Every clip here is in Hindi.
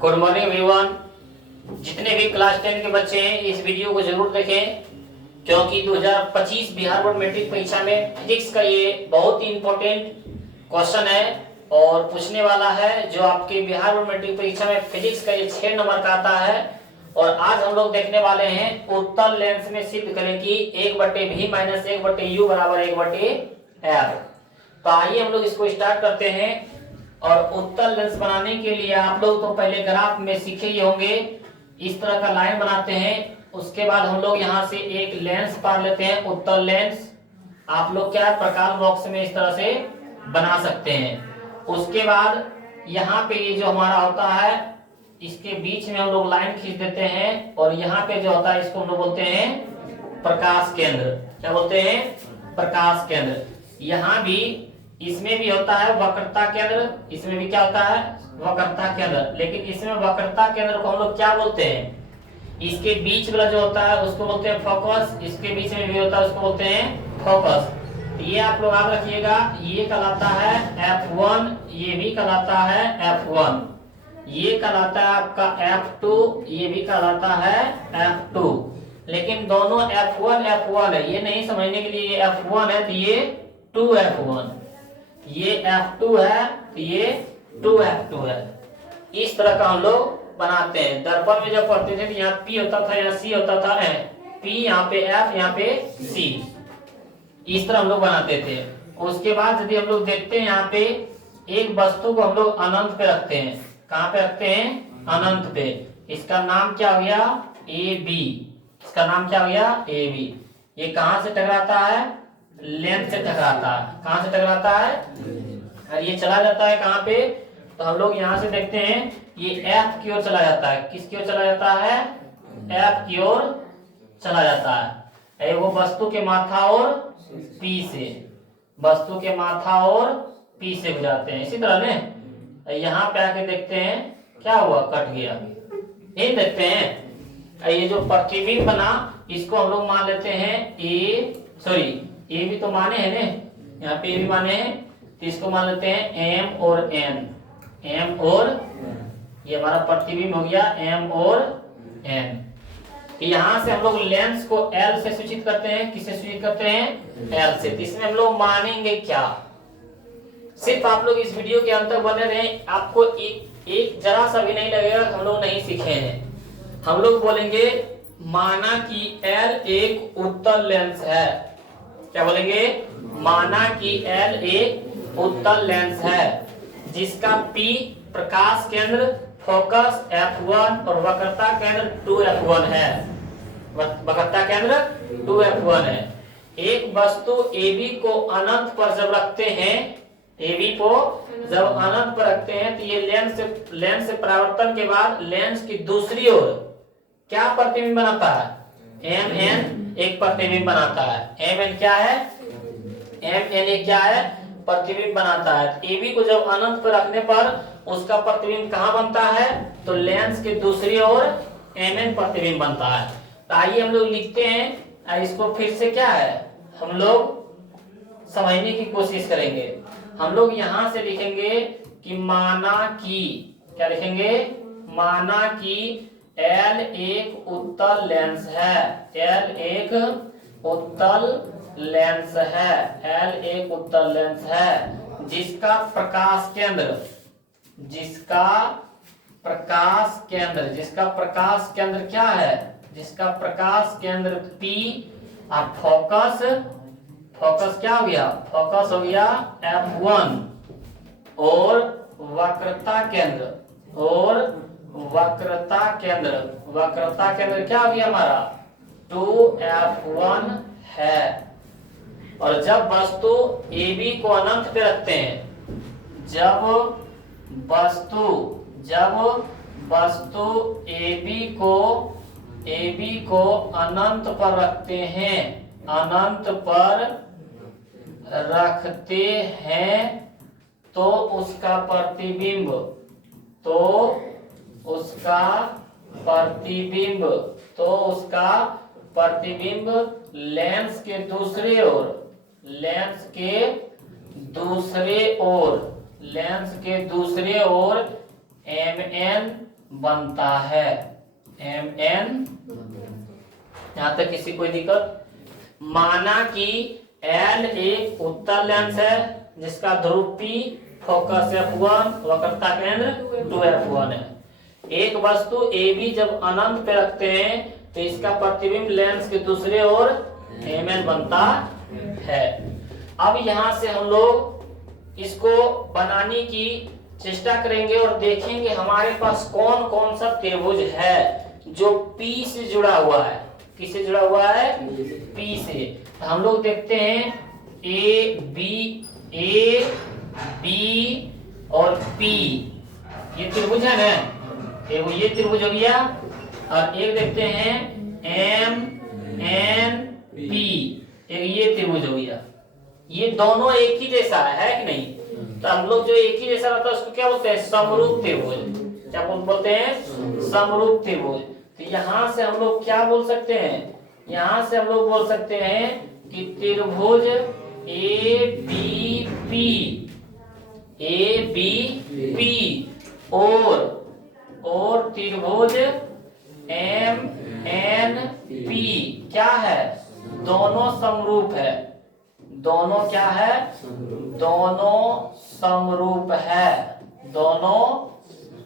Good morning everyone. जितने भी क्लास 10 के बच्चे हैं इस वीडियो को जरूर देखें, क्योंकि 2025 बिहार बोर्ड मैट्रिक परीक्षा में फिजिक्स का ये बहुत ही इंपॉर्टेंट क्वेश्चन है और पूछने वाला है, जो आपके बिहार बोर्ड मैट्रिक परीक्षा में फिजिक्स का ये 6 नंबर का आता है। और आज हम लोग देखने वाले हैं उत्तल लेंस में सिद्ध करें कि 1/v माइनस 1/u बराबर 1/f। तो आइए हम लोग इसको स्टार्ट करते हैं। और उत्तल लेंस बनाने के लिए आप लोग तो पहले ग्राफ में सीखे ही होंगे, इस तरह का लाइन बनाते हैं। उसके बाद हम लोग यहाँ से एक लेंस पार लेते हैं, उत्तल लेंस। आप लोग क्या प्रकार बॉक्स में इस तरह से बना सकते हैं। उसके बाद यहाँ पे ये जो हमारा होता है, इसके बीच में हम लोग लाइन खींच देते हैं और यहाँ पे जो होता है इसको हम लोग बोलते हैं प्रकाश केंद्र। क्या बोलते हैं? प्रकाश केंद्र। यहाँ भी इसमें भी होता है वक्रता केंद्र, इसमें भी क्या होता है? वक्रता केंद्र। लेकिन इसमें वक्रता केंद्र को हम लोग क्या बोलते हैं? इसके बीच वाला जो होता है उसको बोलते हैं फोकस, इसके बीच में भी होता है उसको बोलते हैं फोकस। ये आप लोग याद रखिएगा, ये कहलाता है F1, ये भी कहलाता है F1, ये कहलाता है आपका F2, ये भी कहलाता है F2। लेकिन दोनों F1 है, ये नहीं समझने के लिए ये F1 है तो ये 2F1, ये F2 है तो ये 2F2 है। इस तरह का हम लोग बनाते हैं। दर्पण में जब पढ़ते थे तो यहाँ P होता था, यहाँ C होता था, P यहाँ पे F, यहाँ पे C, इस तरह हम लोग बनाते थे। उसके बाद यदि हम लोग देखते हैं, यहाँ पे एक वस्तु को हम लोग अनंत पे रखते हैं। कहाँ पे रखते हैं? अनंत पे। इसका नाम क्या हो गया? AB। इसका नाम क्या हो गया? AB। ये कहाँ से टकराता है? लेंस से टकराता है। कहाँ से टकराता है? और ये चला जाता है कहाँ पे? तो हम लोग यहाँ से देखते हैं, ये F की ओर चला जाता है। किसकी ओर चला जाता है? F की ओर चला जाता है। वो वस्तु के माथा और P से, वस्तु के माथा और P से गुजरते हैं। इसी तरह ने यहाँ पे आके देखते हैं क्या हुआ? कट गया। यही देखते हैं। ये जो प्रतिबिंब बना, इसको हम लोग मान लेते हैं ए भी तो माने हैं ने, यहाँ पे ए भी माने हैं, तो इसको मान लेते हैं M और N। M और ये हमारा प्रतिबिंब हो गया M और N। यहाँ से हम लोग लेंस को L से सूचित करते हैं। किससे सूचित करते हैं? L से। तो इसमें हम लोग मानेंगे क्या? सिर्फ आप लोग इस वीडियो के अंत तक बने रहें, आपको एक जरा सा भी नहीं लगेगा हम लोग नहीं सीखे हैं। हम लोग बोलेंगे माना कि L एक उत्तल लेंस है। क्या बोलेंगे? माना कि L एक उत्तल लेंस है जिसका P प्रकाश केंद्र, फोकस F1 और वक्रता केंद्र 2F1 है। वक्रता केंद्र 2F1 है। एक वस्तु AB को अनंत पर जब रखते हैं, AB को जब अनंत पर रखते हैं तो ये लेंस से परावर्तन के बाद लेंस की दूसरी ओर क्या प्रतिबिंब बनाता है? MN एक प्रतिबिंब बनाता है। MN क्या है? MN एक क्या है? प्रतिबिंब बनाता है। AB को जब अनंत पर रखने पर उसका प्रतिबिंब कहाँ बनता है? तो लेंस के दूसरी ओर MN प्रतिबिंब बनता है। तो आइए हम लोग लिखते हैं, इसको फिर से क्या है हम लोग समझने की कोशिश करेंगे। हम लोग यहाँ से लिखेंगे कि माना कि, क्या लिखेंगे? माना कि L एक उत्तल लेंस है। L एक उत्तल लेंस है। L एक उत्तल लेंस है जिसका प्रकाश केंद्र क्या है? जिसका प्रकाश केंद्र P और फोकस क्या हो गया? फोकस हो गया F1 और वक्रता केंद्र क्या हो गया हमारा? 2F1 है। और जब वस्तु AB को अनंत पे रखते हैं, जब वस्तु AB को अनंत पर रखते हैं, तो उसका प्रतिबिंब लेंस के दूसरे ओर MN बनता है। MN, यहां तक किसी कोई दिक्कत? माना कि L एक उत्तल लेंस है जिसका ध्रुव P फोकस F1, वक्रता केंद्र 2F1 है। एक वस्तु AB जब अनंत पे रखते हैं तो इसका प्रतिबिंब लेंस के दूसरे ओर MN बनता है। अब यहाँ से हम लोग इसको बनाने की चेष्टा करेंगे और देखेंगे हमारे पास कौन कौन सा त्रिभुज है जो P से जुड़ा हुआ है। किससे जुड़ा हुआ है? P से। तो हम लोग देखते हैं A B और P, ये त्रिभुज है ना, ये त्रिभुज हो गया। और एक देखते हैं MNP, एक ये त्रिभुज हो गया। ये दोनों एक ही जैसा है कि नहीं? तो हम लोग जो एक ही जैसा रहता है उसको क्या बोलते हैं? समरूप त्रिभुज। क्या बोलते हैं? समरूप त्रिभुज। तो यहाँ से हम लोग क्या बोल सकते हैं? यहाँ से हम लोग बोल सकते हैं कि त्रिभुज ABP और त्रिभुज MNP क्या है? दोनों समरूप है। दोनों क्या है? दोनों समरूप है। दोनों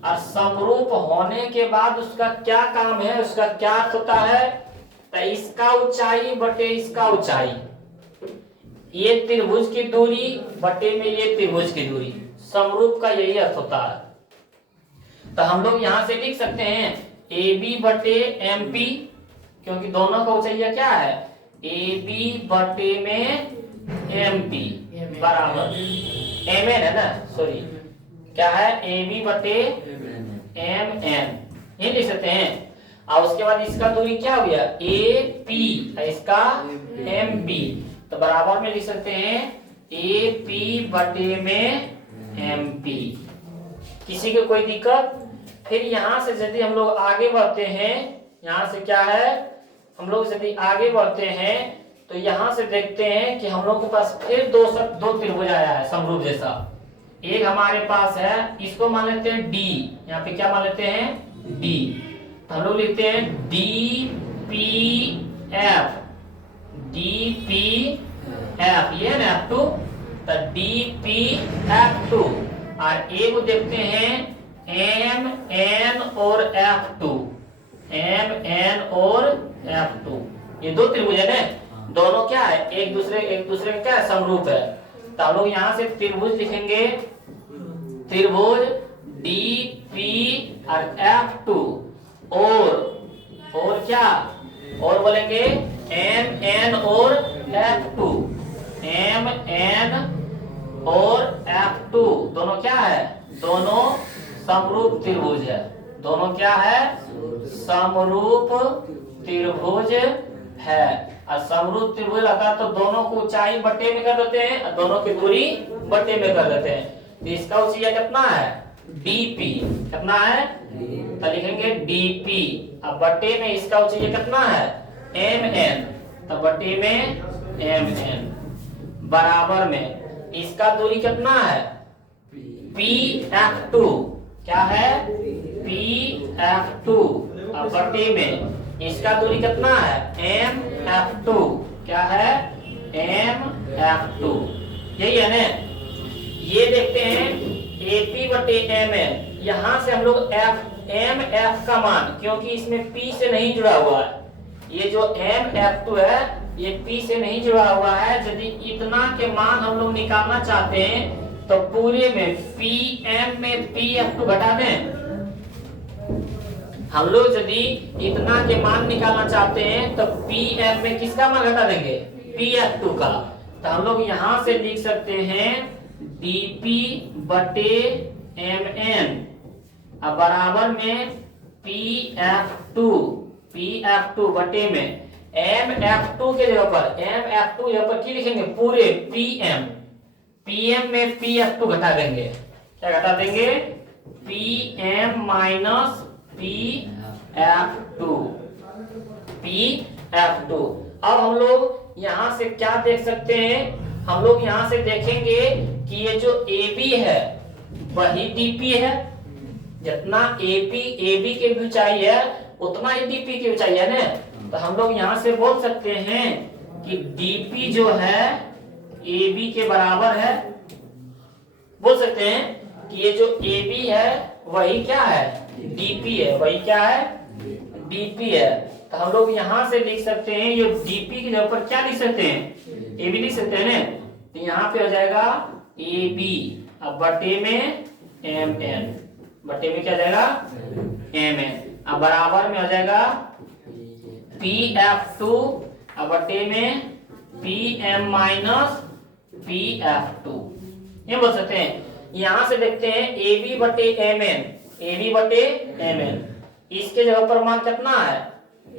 और समरूप होने के बाद उसका क्या काम है? उसका क्या अर्थ होता है? तो इसका ऊंचाई बटे इसका ऊंचाई, ये त्रिभुज की दूरी बटे में ये त्रिभुज की दूरी, समरूप का यही अर्थ होता है। तो हम लोग यहां से लिख सकते हैं AB बटे MP, क्योंकि दोनों का ऊंचाई क्या है? AB बटे में MP बराबर MN है ना, सॉरी क्या है? AB बटे MN, ये लिख सकते हैं। और उसके बाद इसका दूरी क्या हो गया? AP, इसका MB, तो बराबर में लिख सकते हैं AP बटे में MP। किसी को कोई दिक्कत? फिर यहां से यदि हम लोग आगे बढ़ते हैं, यहां से क्या है, हम लोग यदि आगे बढ़ते हैं तो यहां से देखते हैं कि हम लोग के पास फिर दो त्रिभुज आया है समरूप जैसा। एक हमारे पास है, इसको मान लेते हैं D, यहाँ पे क्या मान लेते हैं? D। हम लोग लिखते हैं DPF, ये ना F2, तो DPF2। और एक देखते हैं MN और F2, ये दो त्रिभुज है ना, दोनों क्या है? एक दूसरे का क्या है? समरूप है। तो हम लोग यहाँ से त्रिभुज लिखेंगे, त्रिभुज DP और F2 और क्या? और बोलेंगे MN और F2, MN और F2 दोनों क्या है? दोनों समरूप त्रिभुज है। दोनों क्या है? समरूप त्रिभुज है। और समरूप त्रिभुज रहता है तो दोनों को ऊंचाई बटे में कर देते हैं और दोनों की दूरी बटे में कर देते हैं। तो इसका ऊंचाई कितना है? DP। कितना है? तो लिखेंगे DP, अब बटे में इसका ऊंचाई कितना है? MN, तो बटे में MN बराबर में इसका दूरी कितना है? PF2, क्या है? PF2, अब बटे में इसका दूरी कितना है? MF2, क्या है? MF2, यही है ना। ये देखते हैं AP बटे MN, यहां से हम लोग MF का मान, क्योंकि इसमें P से नहीं जुड़ा हुआ है, ये जो MF2 है ये P से नहीं जुड़ा हुआ है। यदि इतना के मान हम लोग निकालना चाहते हैं तो पूरे में PM में PF2 घटा दें। हम लोग यदि इतना के मान निकालना चाहते हैं तो PM में किसका मान घटा देंगे? PF2 का। तो हम लोग यहां से लिख सकते हैं DP बटे MN अब बराबर में PF2 बटे में MF2 के जगह पर MF2 यहाँ पर क्या लिखेंगे? पूरे PM में PF2 घटा देंगे। क्या घटा देंगे? PM minus PF2। अब हम लोग यहाँ से क्या देख सकते हैं? हम लोग यहाँ से देखेंगे कि ये जो AB है वही DP है, जितना एपी एबी की ऊंचाई है उतना ही डीपी की ऊंचाई है ना। तो हम लोग यहां से बोल सकते हैं कि डीपी जो है एबी के बराबर है। बोल सकते हैं कि ये जो एबी है वही क्या है, डीपी है। वही क्या है, डीपी है। तो हम लोग यहां से लिख सकते हैं, ये डीपी के जगह पर क्या लिख सकते हैं, एबी लिख सकते हैं ना। तो यहाँ पे हो जाएगा एबी, अब बटे में एम एन, बटे में क्या जाएगा एम एन, अब बराबर में हो जाएगा पी एफ टू, अब बटे में P M minus P F two. ये बोल सकते हैं। यहां से देखते हैं ए बी बटे एम एन, ए बी बटे एम एन, इसके जगह पर मान कितना है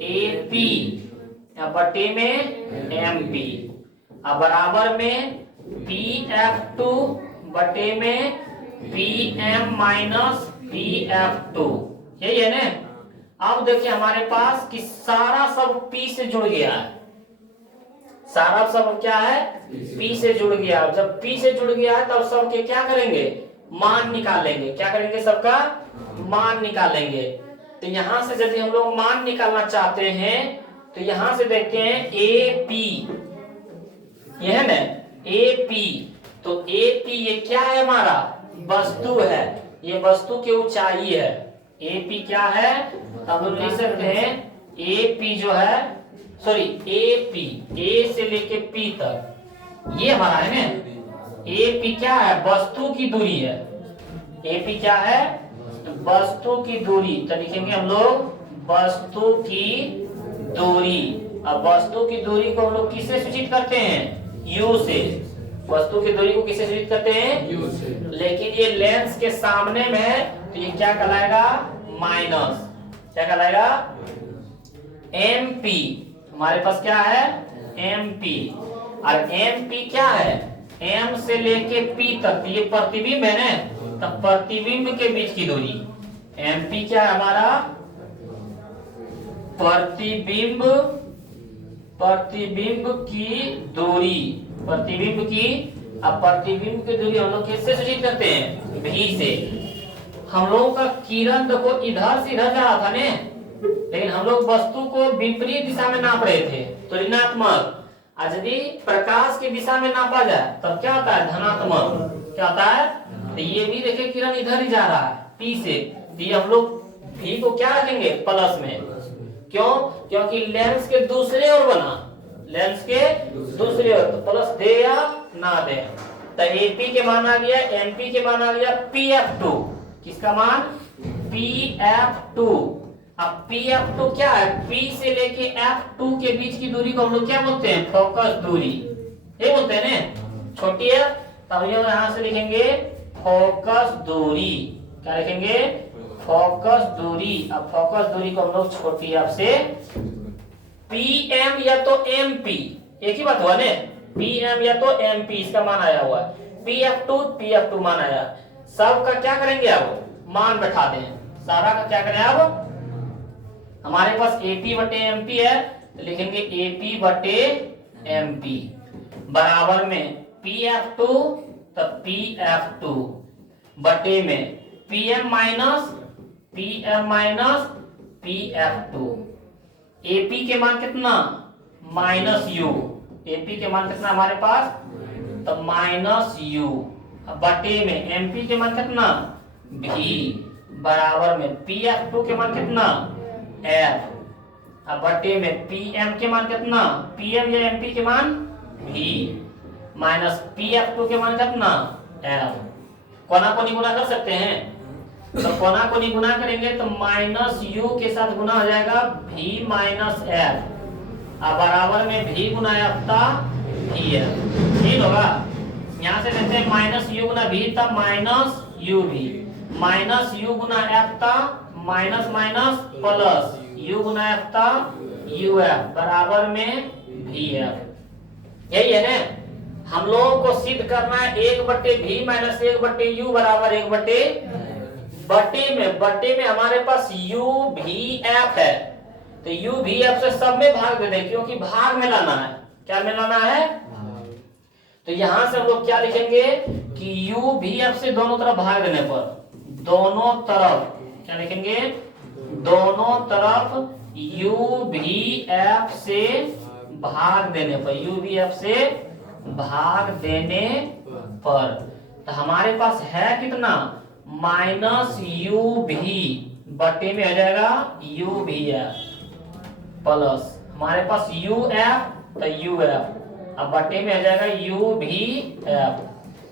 ए पी, बटे में एम पी, अब बराबर में पी एफ टू बटे में P M minus P F two. यही है ना। अब देखिए हमारे पास कि सारा सब पी से जुड़ गया है, सारा सब क्या है पी से जुड़ गया। जब पी से जुड़ गया है तब सब के क्या करेंगे, मान निकालेंगे। क्या करेंगे, सबका मान निकालेंगे। तो यहां से यदि हम लोग मान निकालना चाहते हैं तो यहां से देखते हैं ए पी, ये है ना ए पी। तो ए पी ये क्या है, हमारा वस्तु है, ये वस्तु की ऊंचाई है। ए पी क्या है, हम लोग लिख सकते हैं ए पी जो है, सॉरी ए पी, ए से लेके पी तक ये हमारा है ना। ए पी क्या है, वस्तु की दूरी है। ए पी क्या है, वस्तु की दूरी। तो लिखेंगे हम लोग वस्तु की दूरी। अब वस्तु की दूरी को हम लोग किससे सूचित करते हैं, यू से। वस्तु की दूरी को किससे सूचित करते हैं, यू से। लेकिन ये लेंस के सामने में है तो ये क्या कहलाएगा, माइनस। क्या कहलाएगा, एम पी। हमारे पास क्या है एम पी, और एम पी क्या है, एम से लेके पी तक ये प्रतिबिंब है ना। तो प्रतिबिंब के बीच की दूरी एम पी क्या है हमारा, प्रतिबिंब, प्रतिबिंब की दूरी, प्रतिबिंब की। अब प्रतिबिंब की दूरी हम लोग किससे सूचित करते हैं, भी से। हम लोगों का किरण देखो इधर से इधर जा रहा था ने, लेकिन हम लोग वस्तु को विपरीत दिशा में नाप रहे थे तो ऋणात्मक। आज यदि प्रकाश की दिशा में नापा जाए तब क्या होता है, धनात्मक। क्या होता है, तो ये भी देखिए किरण इधर ही जा रहा है पी से, तो ये हम लोग भी को क्या रखेंगे, प्लस में। क्यों, क्योंकि लेंस के दूसरे ओर बना, लेंस के दूसरे ओर, तो प्लस दे या ना दे। तो एपी के मान आ गया, एमपी के मान आ गया पी एफ टू। किसका मान, पी एफ टू। अब पी एफ टू क्या है, पी से लेके एफ टू के बीच की दूरी को हम लोग क्या बोलते हैं, फोकस दूरी। ये बोलते हैं ना, छोटी है तब यहां से लिखेंगे फोकस दूरी। क्या लिखेंगे, फोकस दूरी। अब फोकस दूरी को हम लोग छोटी एफ से पी एम या तो एम पी, एक ही बात हुआ ना, पी एम या तो एम पी, इसका मान आया हुआ है। पी एफ टू मान आया। सब का क्या करेंगे, अब मान बैठा दें। सारा का क्या करें, अब हमारे पास एपी बटे एमपी है तो लिखेंगे एपी बटे एमपी बराबर में पी एफ टू, तब पी एफ टू बटे में PM minus P F to. AP के मान कितना, माइनस यू। एपी के मान कितना हमारे पास, तो माइनस यू, बटे में एमपी के मान कितना, भी, बराबर में पी एफ टू के मान कितना, एफ, अब बटे में पीएम के मान कितना, पीएम या एमपी के मान भी, माइनस पीएफ टू के मान कितना, एफ। कोना कोनी गुना कर सकते हैं, तो कोना कोनी गुना करेंगे तो माइनस यू के साथ गुना हो जाएगा भी माइनस एफ, अब बराबर में भी गुना एफ था भी एफ। ठीक होगा। यहाँ से लेते हैं माइनस यू गुना भी था माइनस यू भी, माइनस यू गुना एफ था minus minus plus you Guna F था यू एफ, बराबर में भी एफ। यही है ना। हम लोगों को सिद्ध करना है एक बटे भी माइनस एक बटे यू बराबर एक बटे बटे में हमारे पास यू भी एफ है, तो यू भी एफ से सब में भाग दे दें क्योंकि भाग में लाना है। क्या में लाना है, तो यहां से हम लोग क्या लिखेंगे कि यू भी एफ से दोनों तरफ भाग देने पर दोनों तरफ क्या लिखेंगे, दोनों तरफ u भी f से भाग देने पर, u भी f से भाग देने पर, तो हमारे पास है कितना, माइनस यू भी बटे में हो जाएगा यू भी एफ, प्लस हमारे पास यू एफ तो यू एफ, अब बटे में हो जाएगा यू भी एफ,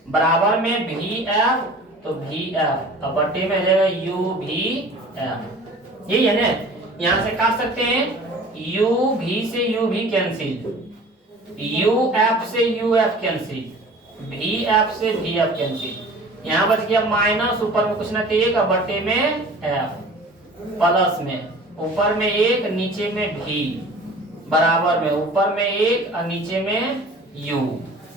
बराबर में भी एफ तो भी एफ, अब बटे में हो जाएगा यू भी एफ। यही है ना, यहां से काट सकते हैं, यू भी से यू भी कैंसिल, यू एफ से यू एफ कैंसिल, भी एफ से भी एफ कैंसिल, यहां बच गया माइनस, ऊपर में कुछ ना चाहिए का बटे में एफ, प्लस में ऊपर में एक नीचे में भी, बराबर में ऊपर में एक और नीचे में यू।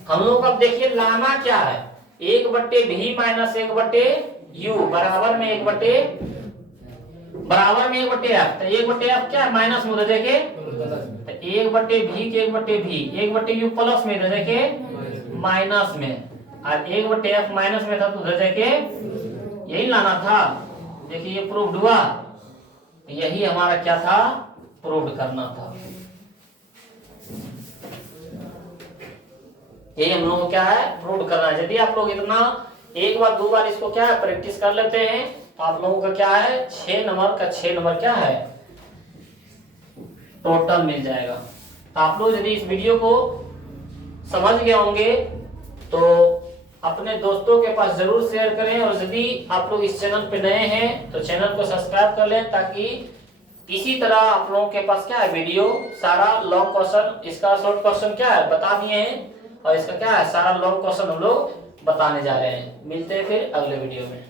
हम लोग अब देखिए लाना क्या है, एक बट्टे भी माइनस एक बट्टे यू बराबर में एक बट्टे एफ, तो एक बट्टे एफ क्या है माइनस में, उधर देखे तो एक बट्टे भी के एक बट्टे भी, एक बट्टे यू प्लस में, इधर देखे माइनस में, और एक बट्टे एफ माइनस में था तो उधर देखे यही लाना था। देखिए ये प्रूव्ड हुआ, यही हमारा क्या था, प्रूव्ड करना था। यही हम लोग को क्या है, प्रूव्ड करना है। यदि आप लोग इतना एक बार दो बार इसको क्या है प्रैक्टिस कर लेते हैं तो आप लोगों का क्या है 6 नंबर का 6 नंबर क्या है टोटल मिल जाएगा। तो आप लोग यदि इस वीडियो को समझ गए होंगे तो अपने दोस्तों के पास जरूर शेयर करें, और यदि आप लोग इस चैनल पे नए हैं तो चैनल को सब्सक्राइब कर लें, ताकि इसी तरह आप लोगों के पास क्या है वीडियो सारा लॉन्ग क्वेश्चन, इसका शॉर्ट क्वेश्चन क्या है बता दिए हैं, और इसका क्या है सारा लॉन्ग क्वेश्चन हम लोग बताने जा रहे हैं। मिलते हैं फिर अगले वीडियो में।